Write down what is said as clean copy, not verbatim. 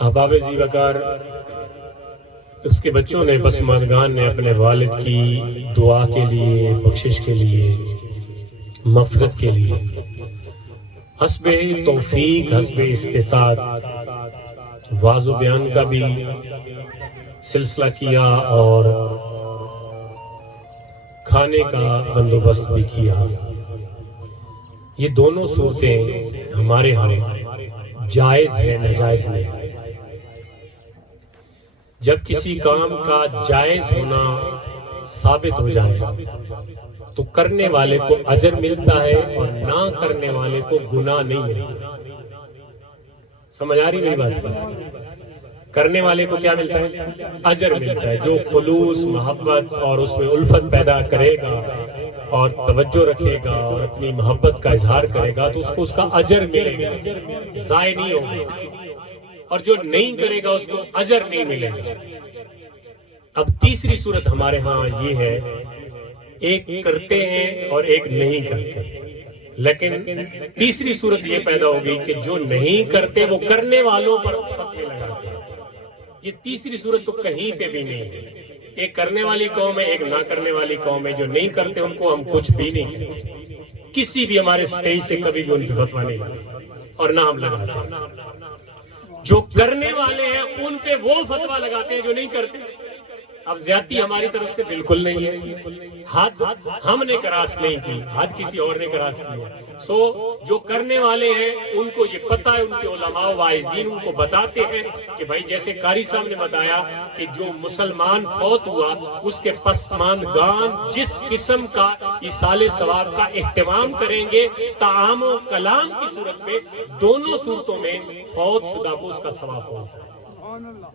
احباب زی وقار، اس کے بچوں نے پسماندگان نے اپنے والد کی دعا کے لیے، بخشش کے لیے، مغفرت کے لیے حسب توفیق، حسب استطاعت واعظ و بیان کا بھی سلسلہ کیا اور کھانے کا بندوبست بھی کیا۔ یہ دونوں صورتیں ہمارے ہاں جائز ہے، ناجائز نہیں۔ جب کسی کام کا جائز ہونا ثابت ہو جائے تو کرنے والے کو اجر ملتا ہے اور نہ کرنے والے کو گناہ نہیں ملتا۔ سمجھ آ رہی میری بات کی؟ کرنے والے کو کیا ملتا ہے؟ اجر ملتا ہے۔ جو خلوص، محبت اور اس میں الفت پیدا کرے گا اور توجہ رکھے گا اور اپنی محبت کا اظہار کرے گا تو اس کو اس کا اجر ملے گا، ضائع نہیں ہوگا۔ اور جو نہیں کرے گا اس کو اجر نہیں ملے گا۔ اب تیسری صورت ہمارے ہاں یہ ہے، ایک کرتے ہیں اور ایک نہیں کرتے، لیکن تیسری صورت یہ پیدا ہوگی کہ جو نہیں کرتے وہ کرنے والوں پر فتوے لگاتے ہیں۔ یہ تیسری صورت تو کہیں پہ بھی نہیں ہے۔ ایک کرنے والی قوم ہے، ایک نہ کرنے والی قوم ہے۔ جو نہیں کرتے ان کو ہم کچھ بھی نہیں کہتے، کسی بھی ہمارے سٹیج سے کبھی بھی ان کی فتویٰ نہیں لگاتے اور نہ ہم لگاتے ہیں۔ جو کرنے والے ہیں ان پہ وہ فتویٰ لگاتے ہیں جو نہیں کرتے۔ اب زیادتی ہماری طرف سے بالکل نہیں ہے، حد ہم نے کراس نہیں کی، حد کسی اور نے کراس کی ہے۔ جو کرنے والے ہیں ان کو یہ پتہ ہے، ان کے علماء و واعظین ان کو بتاتے ہیں کہ بھائی جیسے قاری صاحب نے بتایا کہ جو مسلمان فوت ہوا اس کے پسماندگان جس قسم کا ایصال ثواب کا اہتمام کریں گے، طعام و کلام کی صورت میں دونوں صورتوں میں فوت شدہ کو اس کا ثواب ہوگا۔